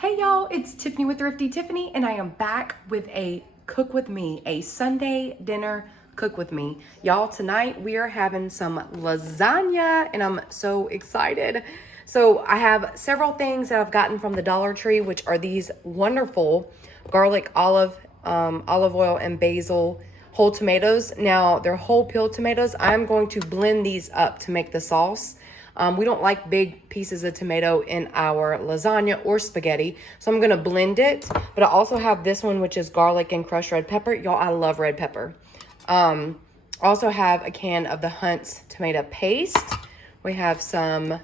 Hey y'all, it's Tiffany with Thrifty Tiffany, and I am back with a cook with me, a Sunday dinner cook with me. Y'all, tonight we are having some lasagna, and I'm so excited. So I have several things that I've gotten from the Dollar Tree, which are these wonderful garlic, olive oil, and basil whole tomatoes. Now, they're whole peeled tomatoes. I'm going to blend these up to make the sauce. We don't like big pieces of tomato in our lasagna or spaghetti, so I'm gonna blend it. But I also have this one, which is garlic and crushed red pepper. Y'all, I love red pepper. I also have a can of the Hunt's tomato paste. We have some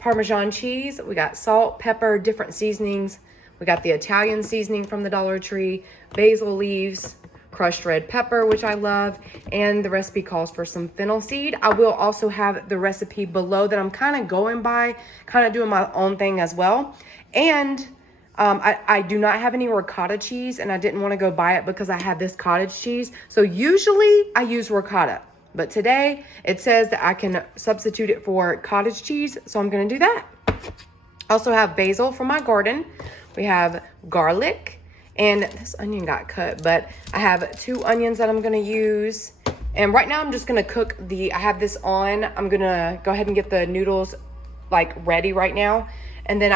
Parmesan cheese. We got salt, pepper, different seasonings. We got the Italian seasoning from the Dollar Tree, basil leaves, crushed red pepper, which I love, and the recipe calls for some fennel seed. I will also have the recipe below that I'm kind of going by, kind of doing my own thing as well. And I do not have any ricotta cheese, and I didn't want to go buy it because I had this cottage cheese. So usually I use ricotta, but today it says that I can substitute it for cottage cheese, so I'm going to do that. Also have basil from my garden. We have garlic. And this onion got cut, but I have 2 onions that I'm gonna use. And right now I'm just gonna cook I have this on. I'm gonna go ahead and get the noodles like ready right now. And then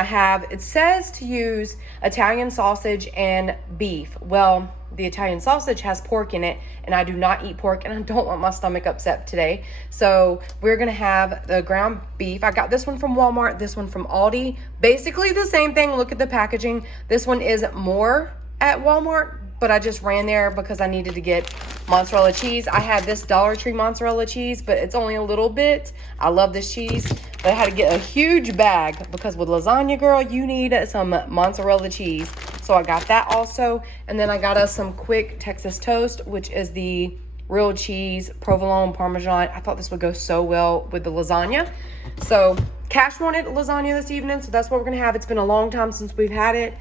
it says to use Italian sausage and beef. Well, the Italian sausage has pork in it, and I do not eat pork, and I don't want my stomach upset today. So we're gonna have the ground beef. I got this one from Walmart, this one from Aldi. Basically the same thing. Look at the packaging. This one is more at Walmart, but I just ran there because I needed to get mozzarella cheese. I had this Dollar Tree mozzarella cheese, but it's only a little bit. I love this cheese, but I had to get a huge bag because with lasagna, girl, you need some mozzarella cheese. So I got that also. And then I got us some quick Texas toast, which is the real cheese, provolone, parmesan. I thought this would go so well with the lasagna. So Cash wanted lasagna this evening, so that's what we're gonna have. It's been a long time since we've had it.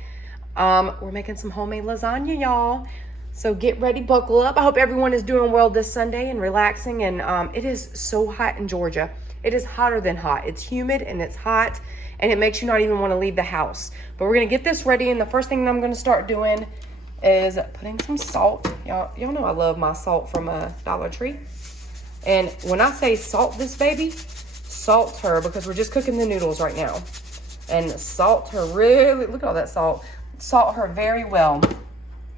We're making some homemade lasagna, y'all. So get ready, buckle up. I hope everyone is doing well this Sunday and relaxing. And it is so hot in Georgia. It is hotter than hot. It's humid and it's hot, and it makes you not even want to leave the house. But we're gonna get this ready, and the first thing that I'm gonna start doing is putting some salt. Y'all know I love my salt from Dollar Tree. And when I say salt this baby, salt her, because we're just cooking the noodles right now. And salt her really, look at all that salt. Salt her very well.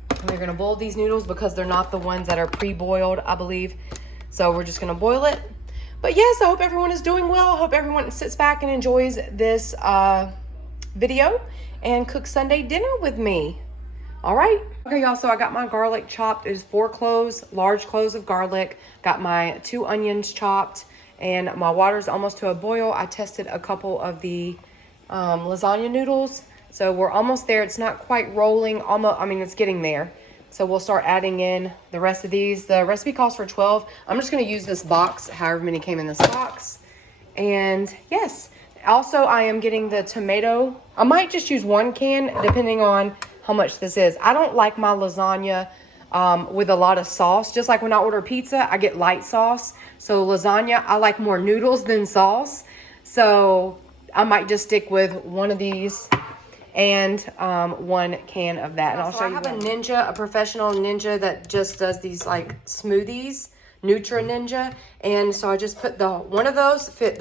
And we're gonna boil these noodles because they're not the ones that are pre-boiled, I believe. So we're just gonna boil it. But yes, I hope everyone is doing well. I hope everyone sits back and enjoys this video and cooks Sunday dinner with me. All right. Okay, y'all, so I got my garlic chopped. It is 4 cloves, large cloves of garlic. Got my 2 onions chopped, and my water's almost to a boil. I tested a couple of the lasagna noodles. So we're almost there. It's not quite rolling. It's getting there. So we'll start adding in the rest of these. The recipe calls for 12. I'm just going to use this box, however many came in this box. And yes, also I am getting the tomato. I might just use 1 can depending on how much this is. I don't like my lasagna with a lot of sauce. Just like when I order pizza, I get light sauce. So lasagna, I like more noodles than sauce. So I might just stick with 1 of these and 1 can of that. And I'll show you. I have a professional ninja that just does these like smoothies, Nutra Ninja. And so I just put one of those fit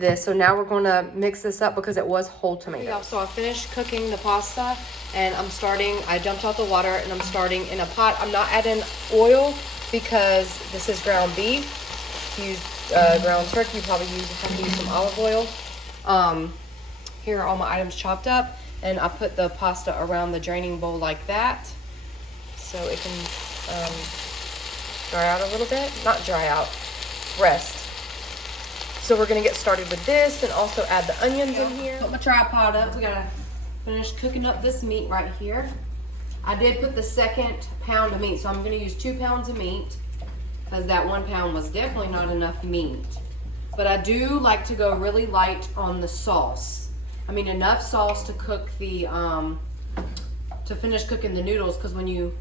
this. So now we're gonna mix this up because it was whole tomato. Yeah, so I finished cooking the pasta, and I dumped out the water, and I'm starting in a pot. I'm not adding oil because this is ground beef. If you use ground turkey, you probably have to use some olive oil. Here are all my items chopped up, and I put the pasta around the draining bowl like that so it can dry out a little bit. Not dry out, rest. So we're gonna get started with this and also add the onions in here. Put my tripod up. We gotta finish cooking up this meat right here. I did put the 2nd pound of meat, so I'm gonna use 2 pounds of meat because that 1 pound was definitely not enough meat. But I do like to go really light on the sauce. Enough sauce to cook to finish cooking the noodles, because when you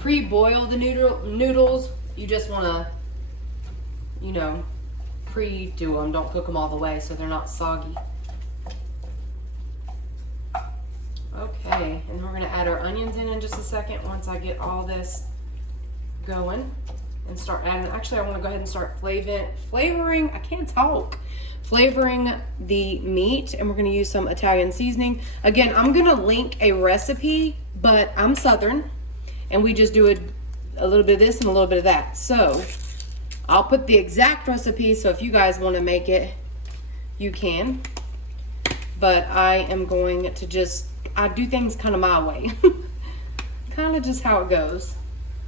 pre-boil the noodles, you just want to, pre-do them. Don't cook them all the way so they're not soggy. we're gonna add our onions in just a second once I get all this going and start adding. Actually, I wanna go ahead and start flavoring, I can't talk. Flavoring the meat, and we're gonna use some Italian seasoning. Again, I'm gonna link a recipe, but I'm Southern, and we just do a little bit of this and a little bit of that. So I'll put the exact recipe, so if you guys wanna make it, you can. But I am going to I do things kind of my way. Kind of just how it goes.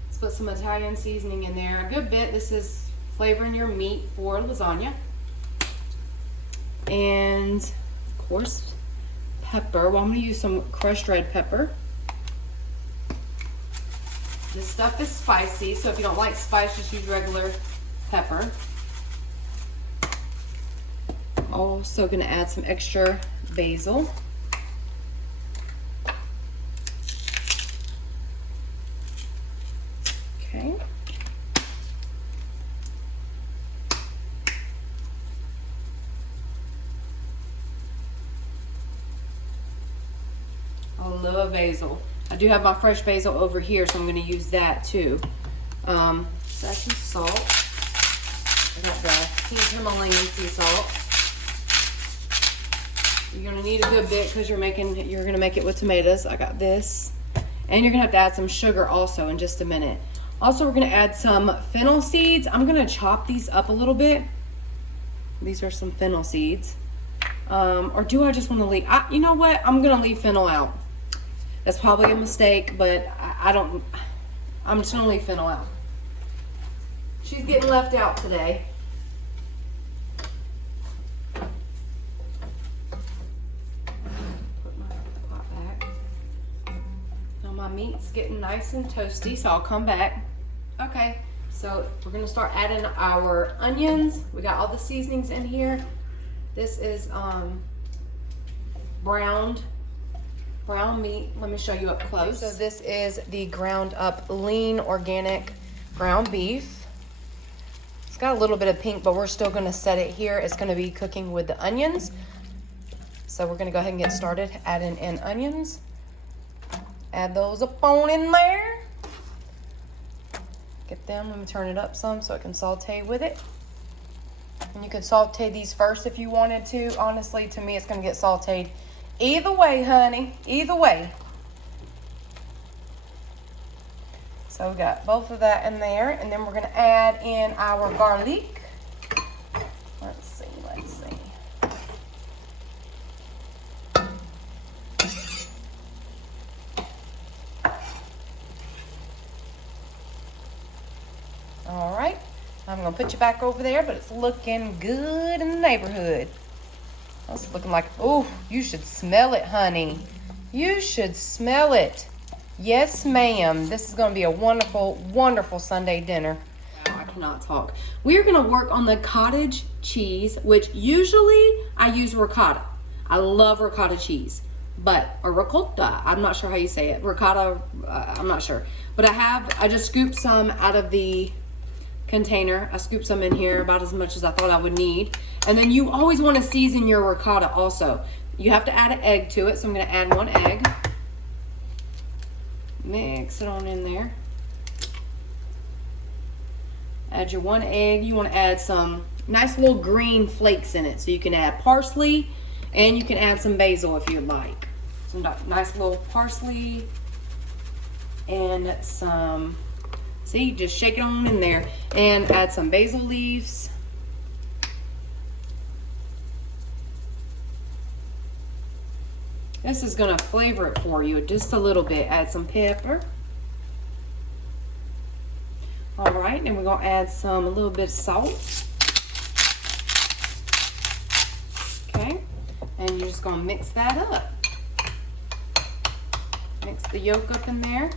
Let's put some Italian seasoning in there, a good bit. This is flavoring your meat for lasagna. And of course, pepper. Well, I'm gonna use some crushed red pepper. This stuff is spicy, so if you don't like spice, just use regular pepper. Also gonna add some extra basil. Okay. I love basil. I do have my fresh basil over here, so I'm going to use that too. Add some salt. I got the pink Himalayan sea salt. You're going to need a good bit because you're going to make it with tomatoes. I got this. And you're going to have to add some sugar also in just a minute. Also, we're going to add some fennel seeds. I'm going to chop these up a little bit. These are some fennel seeds. Or do I just want to leave? You know what? I'm going to leave fennel out. That's probably a mistake, but I'm just gonna leave fennel out. She's getting left out today. Put my pot back. Now my meat's getting nice and toasty, so I'll come back. Okay, so we're gonna start adding our onions. We got all the seasonings in here. This is brown meat. Let me show you up close. So this is the ground up lean organic ground beef. It's got a little bit of pink, but we're still gonna set it here. It's gonna be cooking with the onions. So we're gonna go ahead and get started adding in onions. Add those up on in there. Get them, let me turn it up some so it can saute with it. And you could saute these first if you wanted to. Honestly, to me, it's gonna get sauteed either way, honey, either way. So we got both of that in there, and then we're gonna add in our garlic. Let's see. All right, I'm gonna put you back over there, but it's looking good in the neighborhood. That's looking like, oh, you should smell it, honey. You should smell it. Yes, ma'am. This is going to be a wonderful, wonderful Sunday dinner. I cannot talk. We are going to work on the cottage cheese, which usually I use ricotta. I love ricotta cheese, but or ricotta, I'm not sure how you say it. Ricotta, I'm not sure. But I just scooped some out of the container. I scooped some in here, about as much as I thought I would need. And then you always want to season your ricotta also. You have to add an egg to it, so I'm going to add 1 egg. Mix it on in there. Add your 1 egg. You want to add some nice little green flakes in it. So you can add parsley and you can add some basil if you'd like. Some nice little parsley and some, see, just shake it on in there. And add some basil leaves. This is going to flavor it for you just a little bit. Add some pepper. All right, and we're going to add a little bit of salt. Okay, and you're just going to mix that up. Mix the yolk up in there.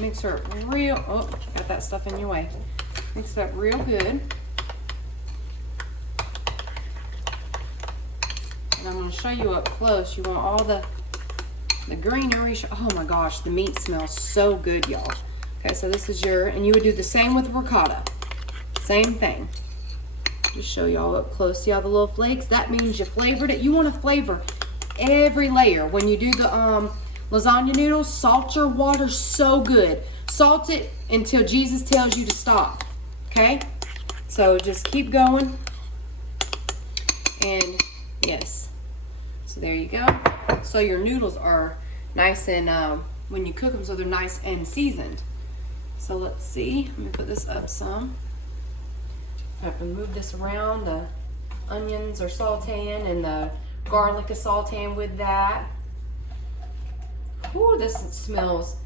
Mix her real, oh, got that stuff in your way. Mix it up real good. And I'm going to show you up close. You want all the greenery. Oh my gosh, the meat smells so good, y'all. Okay, so this is and you would do the same with ricotta. Same thing. Just show y'all up close. See all the little flakes? That means you flavored it. You want to flavor every layer. When you do lasagna noodles, salt your water so good. Salt it until Jesus tells you to stop, okay? So just keep going. And yes, so there you go. So your noodles are nice and, when you cook them, so they're nice and seasoned. So let's see, let me put this up some. I have to move this around. The onions are sauteing and the garlic is sauteing with that. Ooh, this smells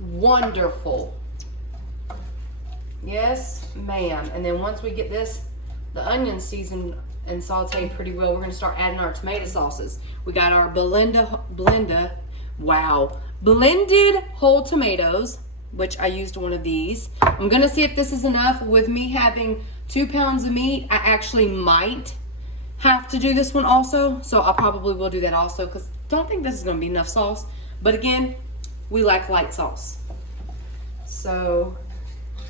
wonderful. Yes, ma'am. And then once we get this, the onions seasoned and sauteed pretty well, we're gonna start adding our tomato sauces. We got our blended whole tomatoes, which I used one of these. I'm gonna see if this is enough. With me having 2 pounds of meat, I actually might have to do this one also. So I probably will do that also, because I don't think this is gonna be enough sauce. But again, we like light sauce. So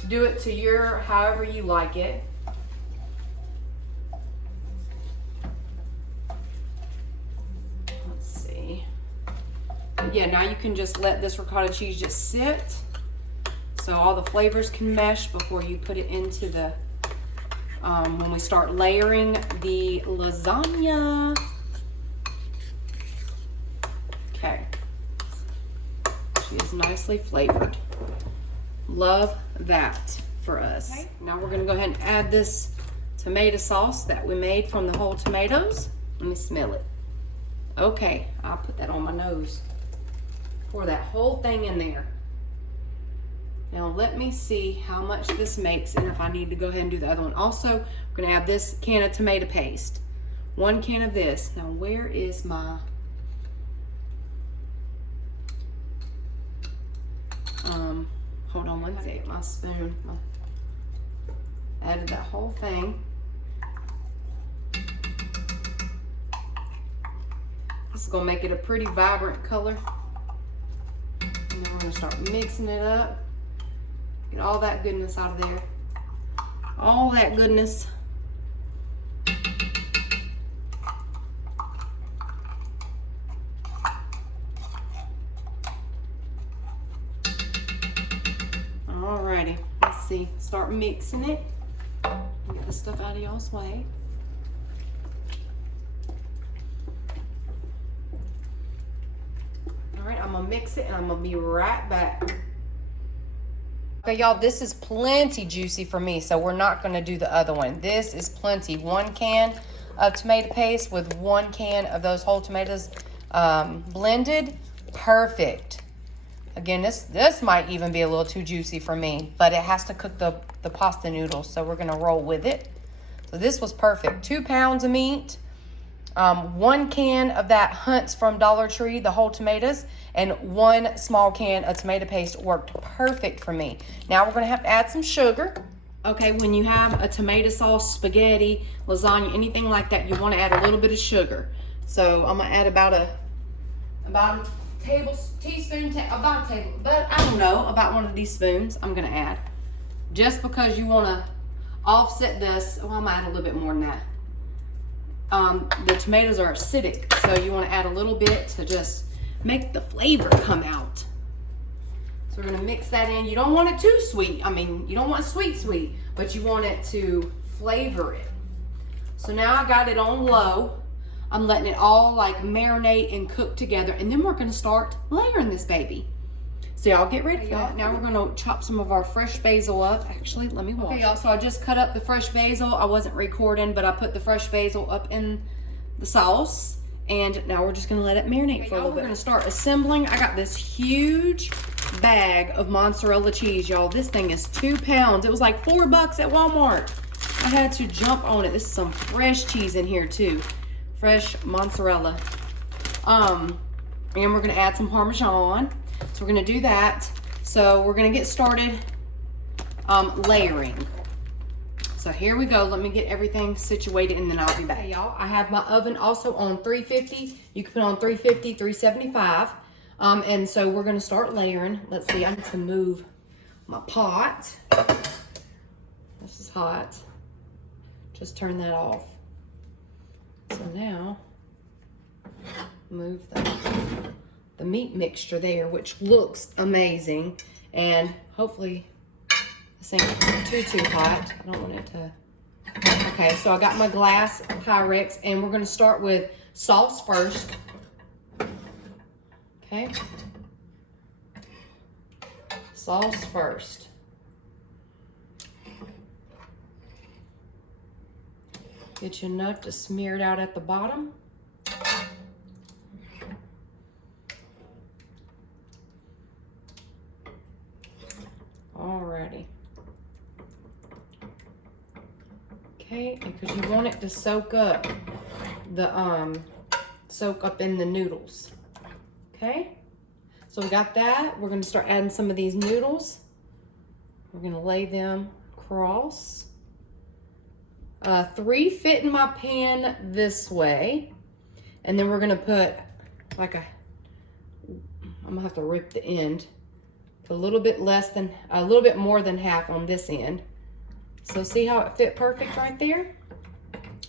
do it to your, however you like it. Let's see. Yeah, now you can just let this ricotta cheese just sit so all the flavors can mesh before you put it into the, when we start layering the lasagna. Okay. She is nicely flavored. Love that for us. Okay. Now we're gonna go ahead and add this tomato sauce that we made from the whole tomatoes. Let me smell it. Okay, I'll put that on my nose. Pour that whole thing in there. Now let me see how much this makes and if I need to go ahead and do the other one. Also, we're gonna add this can of tomato paste. 1 can of this. Now where is my, hold on one second, my spoon. Added that whole thing. This is gonna make it a pretty vibrant color. And then we're gonna start mixing it up. Get all that goodness out of there. All that goodness. Alrighty, let's see. Start mixing it. Get this stuff out of y'all's way. Alright, I'm gonna mix it and I'm gonna be right back. Okay, y'all, this is plenty juicy for me, so we're not gonna do the other one. This is plenty. 1 can of tomato paste with 1 can of those whole tomatoes blended. Perfect. Again, this might even be a little too juicy for me, but it has to cook the pasta noodles, so we're gonna roll with it. So this was perfect. 2 pounds of meat, 1 can of that Hunt's from Dollar Tree, the whole tomatoes, and 1 small can of tomato paste worked perfect for me. Now we're gonna have to add some sugar. Okay, when you have a tomato sauce, spaghetti, lasagna, anything like that, you wanna add a little bit of sugar. So I'm gonna add about a teaspoon, about a table, but I don't know, about one of these spoons I'm gonna add. Just because you wanna offset this, well, I'm gonna add a little bit more than that. The tomatoes are acidic, so you wanna add a little bit to just make the flavor come out. So we're gonna mix that in. You don't want it too sweet. I mean, you don't want sweet, but you want it to flavor it. So now I got it on low. I'm letting it all like marinate and cook together, and then we're gonna start layering this baby. So y'all get ready for that. Now we're gonna chop some of our fresh basil up. Actually, let me wash. Okay, y'all, so I just cut up the fresh basil. I wasn't recording, but I put the fresh basil up in the sauce. And now we're just gonna let it marinate for a little bit. We're gonna start assembling. I got this huge bag of mozzarella cheese, y'all. This thing is 2 pounds. It was like $4 at Walmart. I had to jump on it. This is some fresh cheese in here too. Fresh mozzarella. And we're gonna add some parmesan. So we're gonna do that. So we're gonna get started layering. So here we go. Let me get everything situated and then I'll be back. Hey, y'all, I have my oven also on 350. You can put on 350, 375. And so we're gonna start layering. Let's see, I need to move my pot. This is hot. Just turn that off. So now, move the the meat mixture there, which looks amazing. And hopefully this ain't too hot. I don't want it to. Okay, so I got my glass Pyrex, and we're gonna start with sauce first. Okay. Sauce first. Get you enough to smear it out at the bottom. Alrighty. Okay, because you want it to soak up in the noodles. Okay, so we got that. We're going to start adding some of these noodles. We're going to lay them across. 3 fit in my pan this way, and then we're going to put like I'm gonna have to rip the end. Put a little bit more than half on this end. So see how it fit perfect right there?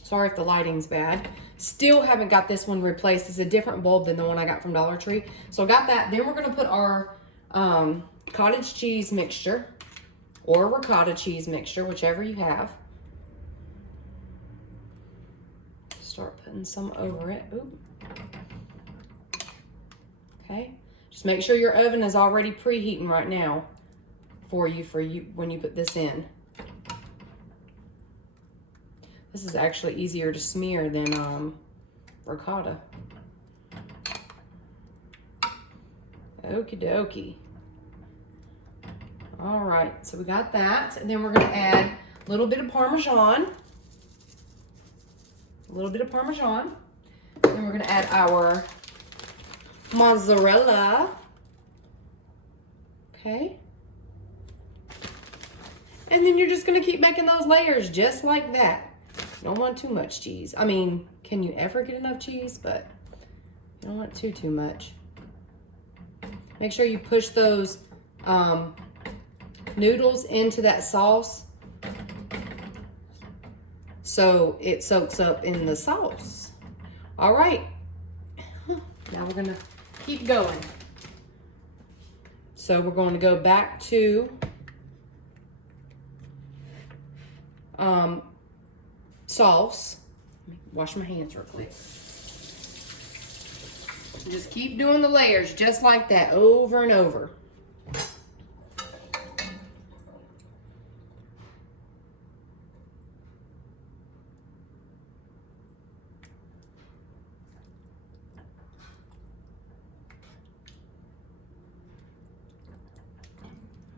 Sorry if the lighting's bad. Still haven't got this one replaced. It's a different bulb than the one I got from Dollar Tree. So I got that. Then we're gonna put our cottage cheese mixture or ricotta cheese mixture, whichever you have. Start putting some over it. Ooh. Okay. Just make sure your oven is already preheating right now for you when you put this in. This is actually easier to smear than ricotta. Okie dokie. All right, so we got that. And then we're gonna add a little bit of Parmesan. A little bit of Parmesan. Then we're gonna add our mozzarella. Okay. And then you're just gonna keep making those layers just like that. You don't want too much cheese. I mean, can you ever get enough cheese? But you don't want too much. Make sure you push those noodles into that sauce so it soaks up in the sauce. All right. Now we're gonna keep going. So we're going to go back to sauce. Let me wash my hands real quick. Just keep doing the layers just like that over and over.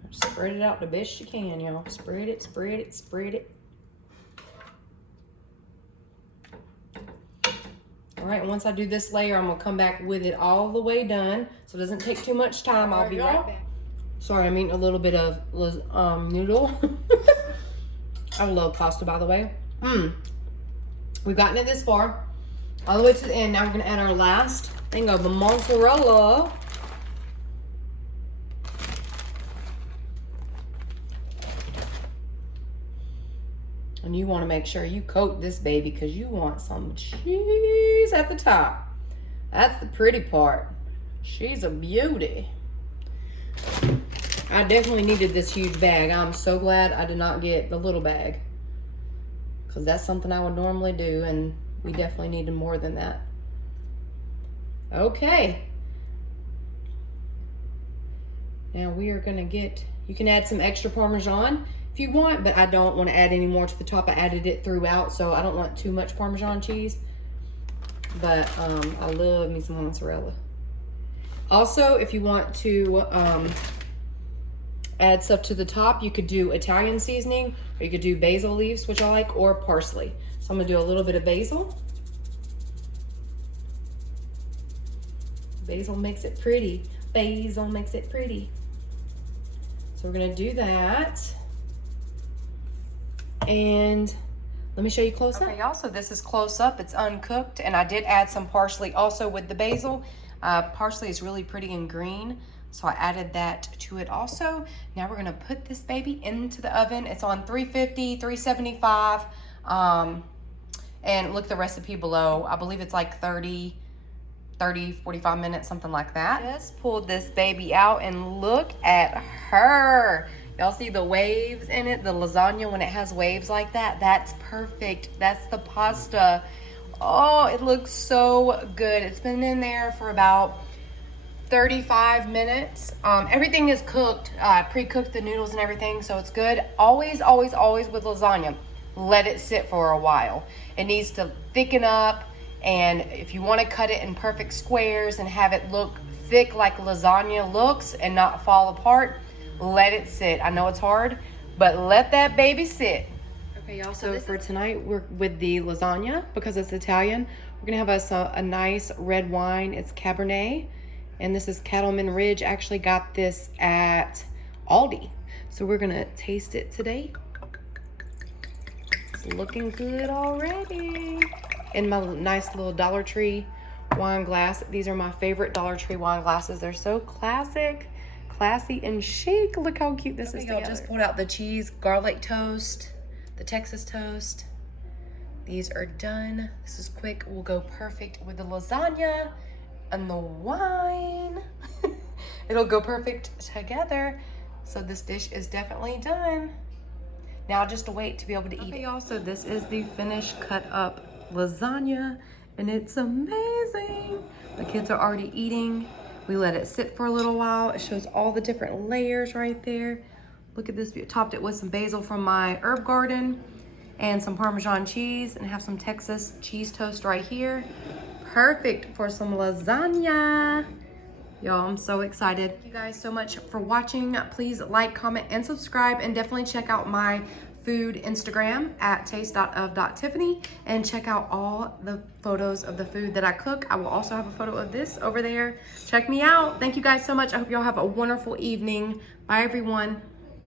Spread it out the best you can, y'all. Spread it, spread it, spread it. All right, once I do this layer, I'm gonna come back with it all the way done, so it doesn't take too much time. I'll be right back. Sorry, I'm eating a little bit of noodle. I love pasta, by the way. We've gotten it this far, all the way to the end. Now we're gonna add our last thing of the mozzarella. And you want to make sure you coat this baby because you want some cheese at the top. That's the pretty part. She's a beauty. I definitely needed this huge bag. I'm so glad I did not get the little bag, because that's something I would normally do, and we definitely needed more than that. Okay. Now we are going to get, you can add some extra Parmesan if you want, but I don't want to add any more to the top. I added it throughout, so I don't want too much Parmesan cheese. But I love me some mozzarella. Also, if you want to add stuff to the top, you could do Italian seasoning, or you could do basil leaves, which I like, or parsley. So I'm gonna do a little bit of basil. Basil makes it pretty. Basil makes it pretty. So we're gonna do that. And let me show you close up. Okay, y'all, so this is close up. It's uncooked, and I did add some parsley also with the basil. Parsley is really pretty and green, so I added that to it also. Now we're gonna put this baby into the oven. It's on 350, 375, and look at the recipe below. I believe it's like 30 30, 45 minutes, something like that. Just pulled this baby out and look at her. Y'all see the waves in it? The lasagna, when it has waves like that, that's perfect. That's the pasta. Oh, it looks so good. It's been in there for about 35 minutes. Everything is cooked, pre-cooked the noodles and everything, so it's good. Always, always, always with lasagna, let it sit for a while. It needs to thicken up, and if you want to cut it in perfect squares and have it look thick like lasagna looks and not fall apart, let it sit. I know it's hard, but let that baby sit. Okay, y'all, so for tonight, we're with the lasagna, because it's Italian. We're gonna have us a nice red wine. It's Cabernet, and this is Cattleman Ridge. Actually got this at Aldi. So we're gonna taste it today. It's looking good already. In my nice little Dollar Tree wine glass. These are my favorite Dollar Tree wine glasses. They're so classic, classy, and chic. Look how cute this is together. I just pulled out the cheese, garlic toast, the Texas toast. These are done. This is quick. Will go perfect with the lasagna and the wine. It'll go perfect together. So this dish is definitely done. Now just wait to be able to eat it. Y'all, so this is the finished cut up lasagna, and it's amazing. The kids are already eating. We let it sit for a little while. It shows all the different layers right there. Look at this. Topped it with some basil from my herb garden and some Parmesan cheese, and have some Texas cheese toast right here. Perfect for some lasagna. Y'all, I'm so excited. Thank you guys so much for watching. Please like, comment, and subscribe, and definitely check out my food Instagram at taste.of.tiffany, and check out all the photos of the food that I cook. I will also have a photo of this over there. Check me out. Thank you guys so much. I hope y'all have a wonderful evening. Bye, everyone.